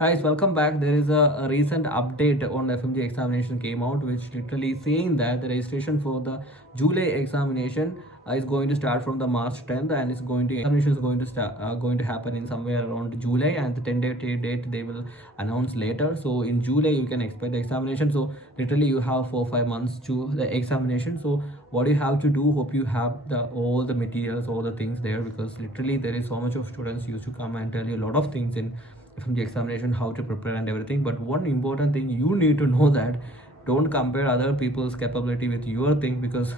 Guys, welcome back. There is a recent update on FMG examination came out, which literally saying that the registration for the July examination is going to start from the March 10th, and it's going to examination is going to start going to happen in somewhere around July, and the 10-day date they will announce later. So in July you can expect the examination. So literally you have 4 5 months to the examination. So what you have to do, hope you have the all the materials, all the things there, because literally there is so much of students used to come and tell you a lot of things in from the examination, how to prepare and everything. But one important thing you need to know that don't compare other people's capability with your thing, because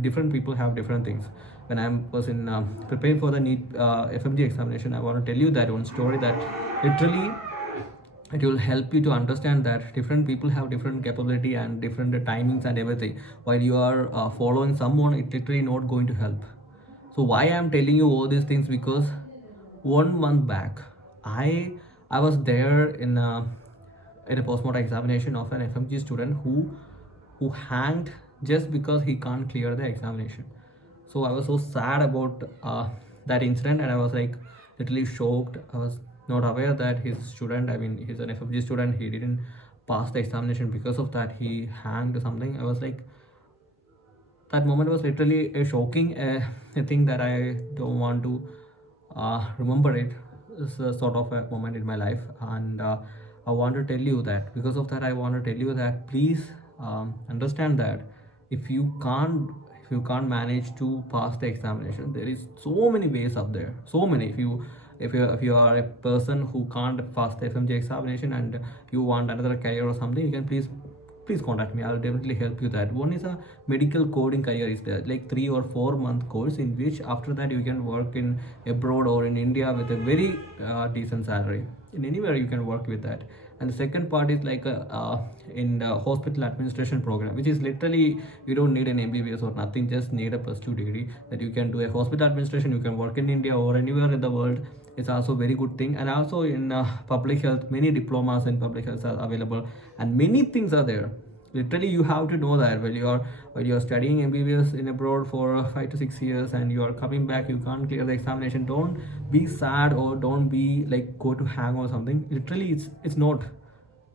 different people have different things. When I was in preparing for the NEET FMG examination, I want to tell you that one story that literally it will help you to understand that different people have different capability and different timings and everything. While you are following someone, it literally not going to help. So why I'm telling you all these things, because 1 month back i I was there in a postmortem examination of an FMG student who hanged just because he can't clear the examination. So I was so sad about that incident, and I was like literally shocked. I was not aware that his student, I mean he's an FMG student, he didn't pass the examination because of that. He hanged or something. I was like, that moment was literally a shocking a thing that I don't want to remember it. It's a sort of a moment in my life, and I want to tell you that because of that, I want to tell you that please understand that if you can't if you can't manage to pass the examination, there is so many ways up there. So many. If you are a person who can't pass the FMG examination and you want another career or something, you can please contact me. I'll definitely help you. That one is a medical coding career is there, like 3 or 4 month course, in which after that you can work in abroad or in India with a very decent salary. In anywhere you can work with that. And the second part is like in the hospital administration program, which is literally you don't need an MBBS or nothing, just need a +2 degree that you can do a hospital administration. You can work in India or anywhere in the world. It's also a very good thing. And also in public health, many diplomas in public health are available, and many things are there. Literally you have to know that while you're studying MBBS in abroad for 5 to 6 years and you are coming back, you can't clear the examination, don't be sad or don't be like go to hang or something. Literally it's not.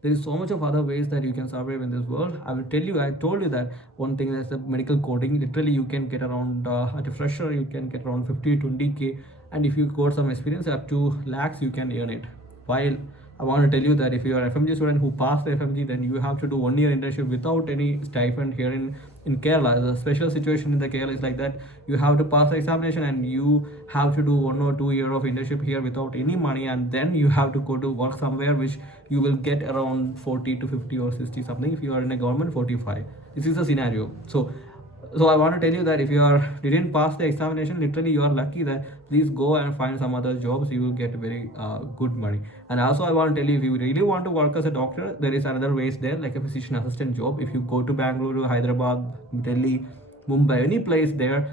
There is so much of other ways that you can survive in this world. I will tell you, I told you that one thing is the medical coding. Literally you can get around at a fresher you can get around 50 20k, and if you got some experience up to lakhs, you can earn it. While I want to tell you that if you are FMG student who passed the FMG, then you have to do 1 year internship without any stipend here in Kerala. The special situation in the Kerala is like that. You have to pass the examination and you have to do 1 or 2 year of internship here without any money, and then you have to go to work somewhere which you will get around 40 to 50 or 60 something. If you are in a government, 45. This is the scenario. So I want to tell you that if you are didn't pass the examination, literally you are lucky. That please go and find some other jobs, you will get very good money. And also I want to tell you, if you really want to work as a doctor, there is another ways there, like a physician assistant job. If you go to Bangalore, Hyderabad, Delhi, Mumbai, any place there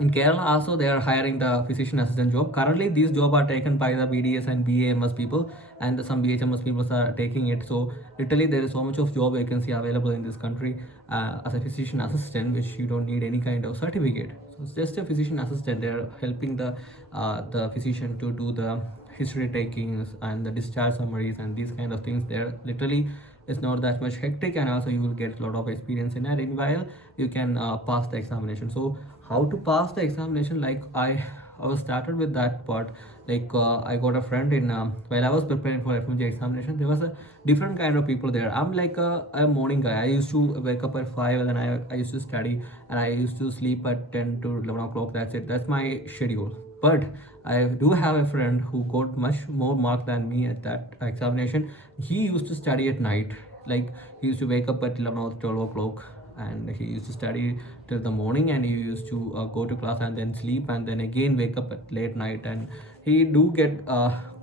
in Kerala also they are hiring the physician assistant job. Currently these jobs are taken by the BDS and BAMS people, and some BHMS people are taking it. So literally there is so much of job vacancy available in this country as a physician assistant, which you don't need any kind of certificate. So it's just a physician assistant. They're helping the physician to do the history takings and the discharge summaries and these kind of things. They're literally, it's not that much hectic, and also you will get a lot of experience in it while you can pass the examination. So how to pass the examination, like I was started with that part. Like I got a friend in while I was preparing for FMG examination, there was a different kind of people there. I'm like a morning guy. I used to wake up at 5, and then I used to study, and I used to sleep at 10 to 11 o'clock. That's it, that's my schedule. But I do have a friend who got much more mark than me at that examination. He used to study at night. Like he used to wake up at 11 or 12 o'clock, and he used to study till the morning, and he used to go to class and then sleep and then again wake up at late night, and he do get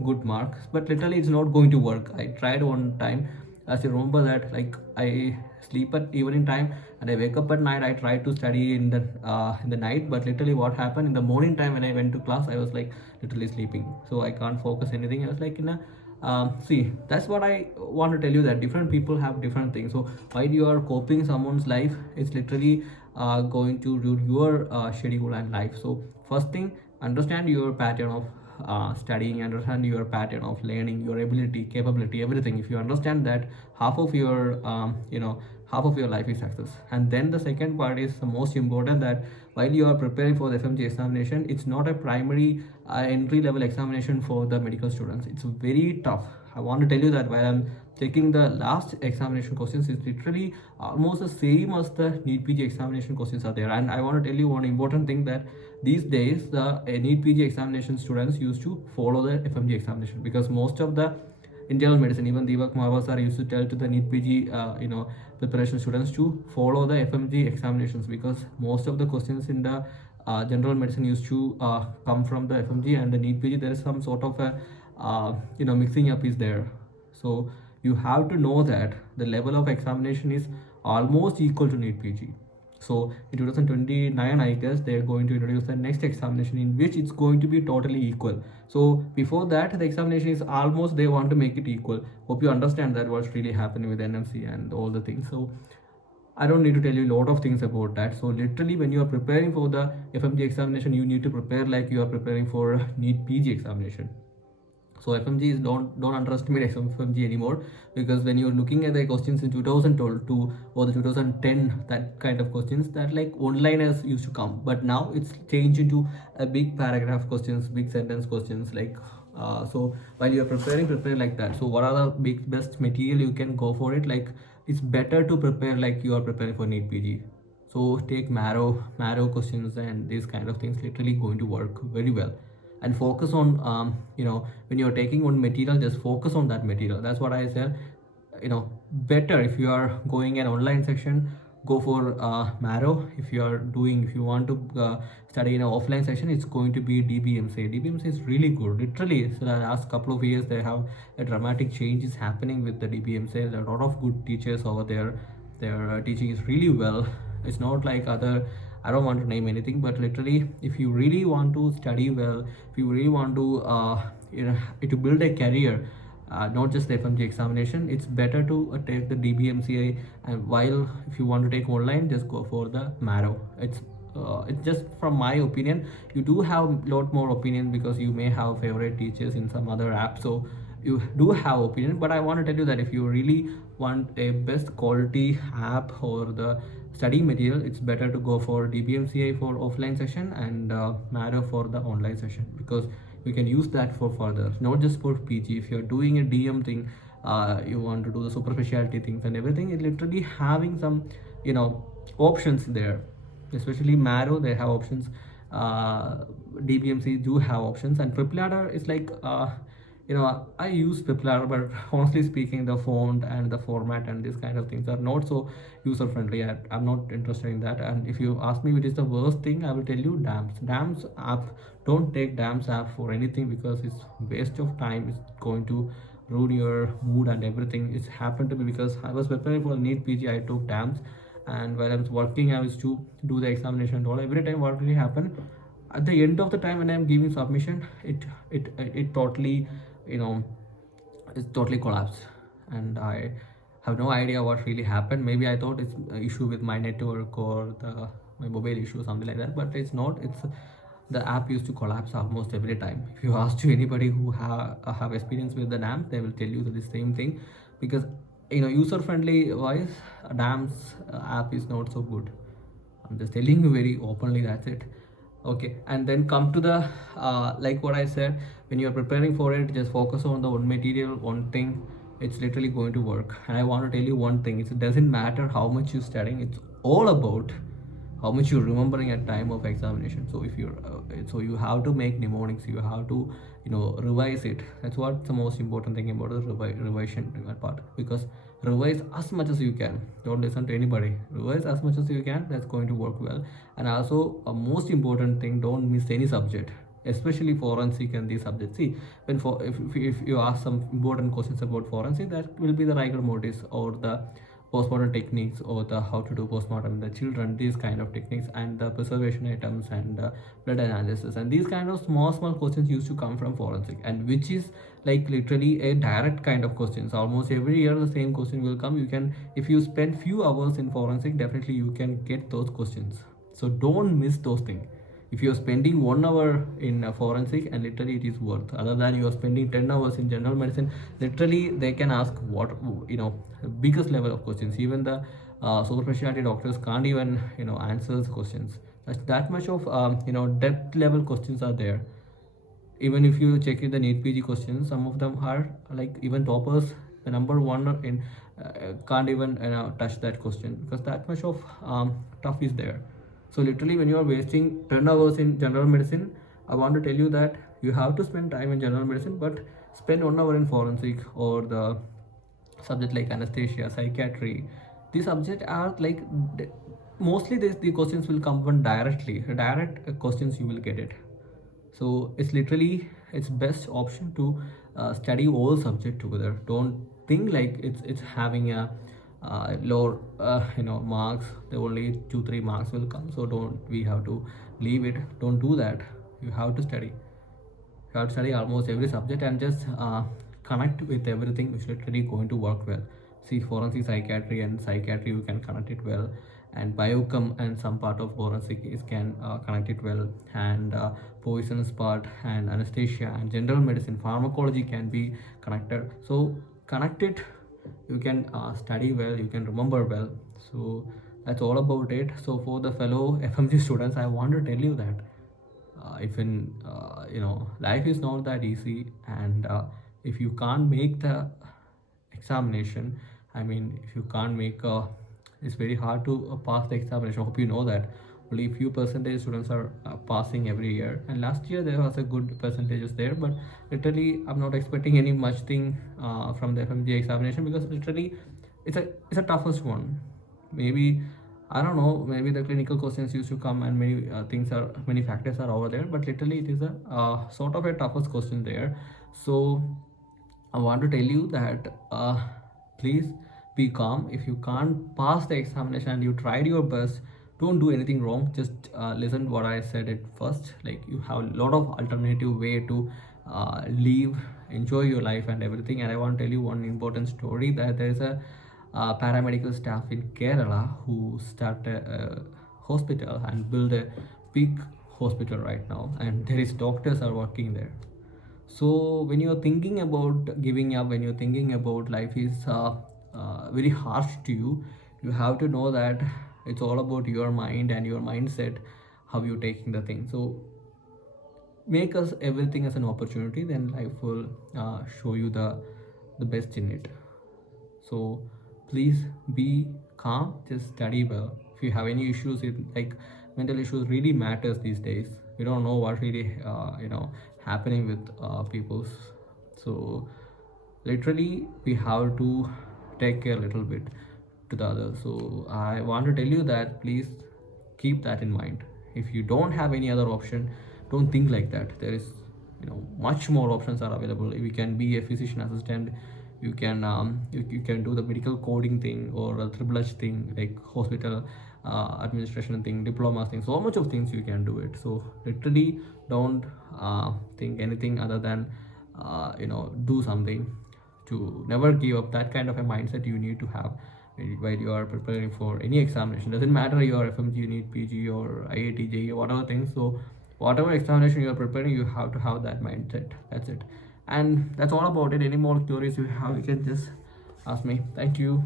good marks. But literally it's not going to work. I tried one time, as you remember that, like I sleep at evening time and I wake up at night. I tried to study in the night, but literally what happened in the morning time when I went to class, I was like literally sleeping, so I can't focus anything. I was like in a see, that's what I want to tell you, that different people have different things. So while you are copying someone's life, it's literally going to ruin your schedule and life. So first thing, understand your pattern of studying, understand your pattern of learning, your ability, capability, everything. If you understand that, half of your half of your life is success. And then the second part is the most important, that while you are preparing for the FMG examination, it's not a primary entry level examination for the medical students. It's very tough. I want to tell you that while I'm checking the last examination questions, it's literally almost the same as the neetpg examination questions are there. And I want to tell you one important thing, that these days the neetpg examination students used to follow the FMG examination, because most of the internal medicine, even Deepak Mahava sir used to tell to the NEET-PG, preparation students to follow the FMG examinations, because most of the questions in the general medicine used to come from the FMG, and the NEET-PG there is some sort of a mixing up is there. So you have to know that the level of examination is almost equal to NEET-PG. So in 2029, I guess they're going to introduce the next examination in which it's going to be totally equal. So before that, the examination is almost, they want to make it equal. Hope you understand that what's really happening with NMC and all the things. So I don't need to tell you a lot of things about that. So literally, when you are preparing for the FMG examination, you need to prepare like you are preparing for NEET PG examination. So FMG is, don't underestimate FMG anymore, because when you're looking at the questions in 2002 or the 2010, that kind of questions, that like one-liners used to come, but now it's changed into a big paragraph questions, big sentence questions, like so while you're preparing, prepare like that. So what are the big best material you can go for it? Like, it's better to prepare like you are preparing for NEET PG. So take marrow questions and these kind of things, literally going to work very well. And focus on when you're taking one material, just focus on that material. That's what I said. Better if you are going an online section, go for marrow. If you want to study in an offline section, it's going to be DBMC is really good, literally. So the last couple of years, they have a dramatic change is happening with the DBMC. There are a lot of good teachers over there. Their teaching is really well. It's not like other, I don't want to name anything, but literally, if you really want to study well, if you really want to to build a career, not just the FMG examination, it's better to take the DBMCA. And while if you want to take online, just go for the marrow. It's just from my opinion. You do have a lot more opinion, because you may have favorite teachers in some other app, so you do have opinion. But I want to tell you that if you really want a best quality app or the study material, it's better to go for DBMCA for offline session and marrow for the online session, because you can use that for further, not just for PG. If you're doing a DM thing, you want to do the superficiality things and everything, it literally having some options there. Especially marrow, they have options. DBMC do have options, and Prepladder is like I use Prepladder, but honestly speaking, the font and the format and these kind of things are not so user friendly. I'm not interested in that. And if you ask me which is the worst thing, I will tell you DAMS app. Don't take DAMS app for anything, because it's waste of time. It's going to ruin your mood and everything. It's happened to me, because I was preparing for NEET PG, I took DAMS, and while I was working, I was to do the examination and all. Every time what really happened, at the end of the time when I'm giving submission, it totally it's totally collapsed, and I have no idea what really happened. Maybe I thought it's an issue with my network or my mobile issue, something like that, but it's not. It's the app used to collapse almost every time. If you ask to anybody who have experience with the DAMS, they will tell you the same thing, because user friendly wise, DAMS app is not so good. I'm just telling you very openly, that's it. Okay, and then come to the like what I said, when you're preparing for it, just focus on the one material, one thing. It's literally going to work. And I want to tell you one thing, it doesn't matter how much you're studying, it's all about how much you're remembering at time of examination. So if you're so you have to make mnemonics, you have to revise it. That's what's the most important thing about the revision part, because revise as much as you can. Don't listen to anybody. Revise as much as you can. That's going to work well. And also a most important thing, don't miss any subject, especially forensic and these subjects. See, if you ask some important questions about forensic, that will be the rigor mortis or the postmortem techniques, or the how to do postmortem in the children, these kind of techniques, and the preservation items and blood analysis, and these kind of small questions used to come from forensic, and which is like literally a direct kind of questions. Almost every year the same question will come. You can, if you spend few hours in forensic, definitely you can get those questions. So don't miss those things. If you're spending 1 hour in forensic, and literally it is worth, other than you're spending 10 hours in general medicine, literally they can ask what, biggest level of questions. Even the super specialty doctors can't even answer questions. That much of depth level questions are there. Even if you check in the neetpg questions, some of them are like even toppers, the number one in can't even touch that question, because that much of tough is there. So literally when you are wasting 10 hours in general medicine, I want to tell you that you have to spend time in general medicine, but spend 1 hour in forensic or the subject like anesthesia, psychiatry. These subjects are like mostly the questions will come from direct questions you will get it. So it's literally it's best option to study all subject together. Don't think like it's having a lower marks, the only 2 3 marks will come, so don't we have to leave it. Don't do that. You have to study. You have to study almost every subject and just connect with everything, which literally going to work well. See, forensic psychiatry and psychiatry you can connect it well, and biochem and some part of forensic is can connect it well, and poisons part and anesthesia and general medicine pharmacology can be connected. So connect it, you can study well, you can remember well. So that's all about it. So for the fellow FMG students, I want to tell you that if in life is not that easy, and if you can't make the examination, I mean if you can't make it's very hard to pass the examination. I hope you know that only few percentage students are passing every year, and last year there was a good percentages there, but literally I'm not expecting any much thing from the FMG examination, because literally it's a toughest one. Maybe I don't know, maybe the clinical questions used to come, and many factors are over there, but literally it is a sort of a toughest question there. So I want to tell you that please be calm. If you can't pass the examination and you tried your best, don't do anything wrong. Just listen what I said at first. Like, you have a lot of alternative way to live, enjoy your life and everything. And I want to tell you one important story, that there is a paramedical staff in Kerala who started a hospital and build a big hospital right now, and there is doctors are working there. So when you're thinking about giving up, when you're thinking about life is very harsh to you, you have to know that it's all about your mind and your mindset, how you're taking the thing. So make us everything as an opportunity, then life will show you the best in it. So please be calm, just study well. If you have any issues, like mental issues really matters these days. We don't know what really happening with people. So literally we have to take care a little bit to the others. So I want to tell you that please keep that in mind. If you don't have any other option, don't think like that. There is much more options are available. You can be a physician assistant, you can you can do the medical coding thing, or a triple H thing like hospital administration thing, diplomas thing, so much of things you can do it. So literally don't think anything other than do something, to never give up. That kind of a mindset you need to have while you are preparing for any examination. Doesn't matter you are FMG, neetpg or IIT, JEE, whatever things. So whatever examination you are preparing, you have to have that mindset. That's it, and that's all about it. Any more queries you have, you can just ask me. Thank you.